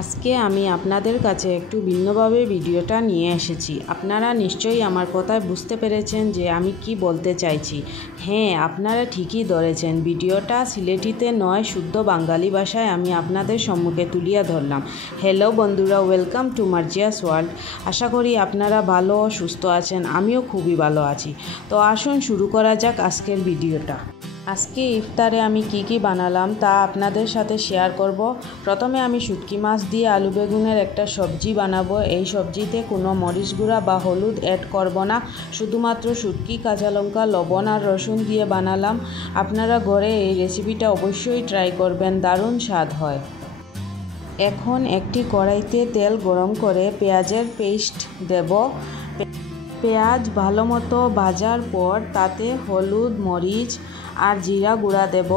আজকে আমি আপনাদের কাছে একটু ভিন্নভাবে ভিডিওটা নিয়ে এসেছি। আপনারা নিশ্চয়ই আমার কথায় বুঝতে পেরেছেন যে আমি কি বলতে চাইছি। হ্যাঁ, আপনারা ঠিকই ধরেছেন, ভিডিওটা সিলেটিতে নয়, শুদ্ধ বাঙালি ভাষায় আমি আপনাদের সম্মুখে তুলিয়া ধরলাম। হ্যালো বন্ধুরা, ওয়েলকাম টু মার্জিয়াস ওয়ার্ল্ড। আশা করি আপনারা ভালো ও সুস্থ আছেন, আমিও খুবই ভালো আছি। তো আসুন শুরু করা যাক আজকের ভিডিওটা। আজকে ইফতারে আমি কি বানালাম তা আপনাদের সাথে শেয়ার করব। প্রথমে আমি শুটকি মাছ দিয়ে আলু বেগুনের একটা সবজি বানাবো। এই সবজিতে কোনো মরিচ গুঁড়া বা হলুদ অ্যাড করব না, শুধুমাত্র শুটকি, কাঁচা লঙ্কা, লবণ আর রসুন দিয়ে বানালাম। আপনারা ঘরে এই রেসিপিটা অবশ্যই ট্রাই করবেন, দারুণ স্বাদ হয়। এখন একটি কড়াইতে তেল গরম করে পেঁয়াজের পেস্ট দেব। পেঁয়াজ ভালো মতো ভাজার পর তাতে হলুদ, মরিচ আর জিরা গুঁড়া দেব।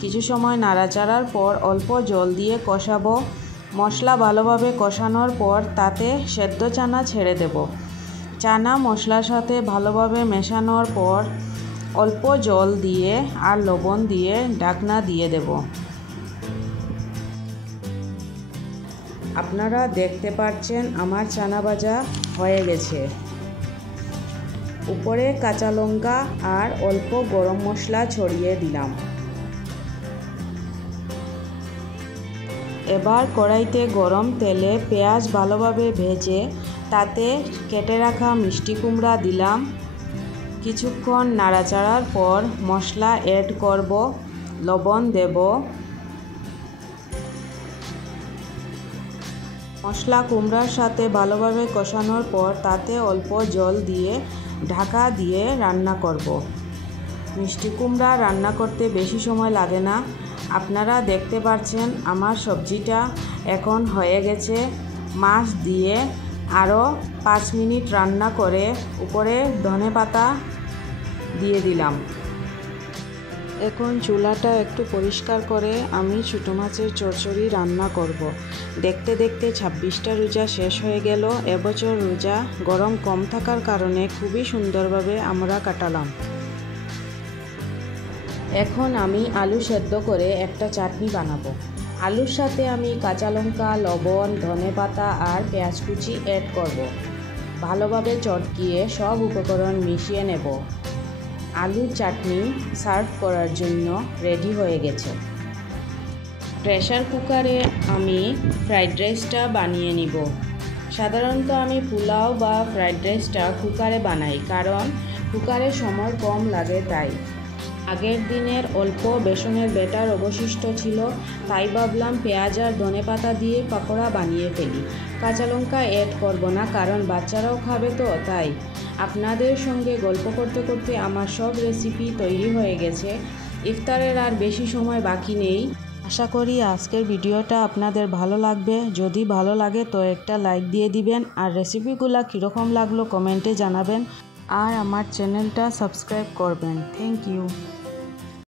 কিছু সময় নাড়াচাড়ার পর অল্প জল দিয়ে কষাবো। মশলা ভালোভাবে কষানোর পর তাতে সেদ্ধ চানা ছেড়ে দেব। চানা মশলার সাথে ভালোভাবে মেশানোর পর অল্প জল দিয়ে আর লবণ দিয়ে ঢাকনা দিয়ে দেব। আপনারা দেখতে পাচ্ছেন আমার চানা ভাজা হয়ে গেছে। উপরে কাঁচা লঙ্কা আর অল্প গরম মশলা ছড়িয়ে দিলাম। এবার কড়াইতে গরম তেলে পেঁয়াজ ভালোভাবে ভেজে তাতে কেটে রাখা মিষ্টি কুমড়া দিলাম। কিছুক্ষণ নাড়াচাড়ার পর মশলা অ্যাড করব, লবণ দেব। মশলা কুমড়ার সাথে ভালোভাবে কষানোর পর তাতে অল্প জল দিয়ে ঢাকা দিয়ে রান্না করব। মিষ্টি কুমড়া রান্না করতে বেশি সময় লাগে না। আপনারা দেখতে পাচ্ছেন আমার সবজিটা এখন হয়ে গেছে। মাছ দিয়ে আরও 5 মিনিট রান্না করে উপরে ধনেপাতা দিয়ে দিলাম। এখন চুলাটা একটু পরিষ্কার করে আমি ছোটো মাছের চচ্চড়ি রান্না করব। দেখতে দেখতে 26টা রোজা শেষ হয়ে গেল। এবছর রোজা গরম কম থাকার কারণে খুবই সুন্দরভাবে আমরা কাটালাম। এখন আমি আলু সেদ্ধ করে একটা চাটনি বানাবো। আলুর সাথে আমি কাঁচা লঙ্কা, লবণ, ধনেপাতা আর পেঁয়াজ কুচি অ্যাড করব। ভালোভাবে চটকিয়ে সব উপকরণ মিশিয়ে নেব। আলুর চাটনি সার্ভ করার জন্য রেডি হয়ে গেছে। প্রেসার কুকারে আমি ফ্রাইড রাইসটা বানিয়ে নিব। সাধারণত আমি পোলাও বা ফ্রাইড রাইসটা কুকারে বানাই, কারণ কুকারে সময় কম লাগে। তাই আগের দিনের অল্প বেসনের ব্যাটার অবশিষ্ট ছিল, তাই ভাবলাম পেঁয়াজ আর ধনেপাতা দিয়ে পাকোড়া বানিয়ে ফেলি। কাঁচা লঙ্কা অ্যাড করব না, কারণ বাচ্চারাও খাবে তো। তাই আপনাদের সঙ্গে গল্প করতে করতে আমার সব রেসিপি তৈরি হয়ে গেছে। ইফতারের আর বেশি সময় বাকি নেই। আশা করি আজকের ভিডিওটা আপনাদের ভালো লাগবে। যদি ভালো লাগে তো একটা লাইক দিয়ে দিবেন, আর রেসিপিগুলো কীরকম লাগলো কমেন্টে জানাবেন, আর আমার চ্যানেলটা সাবস্ক্রাইব করবেন। Thank you.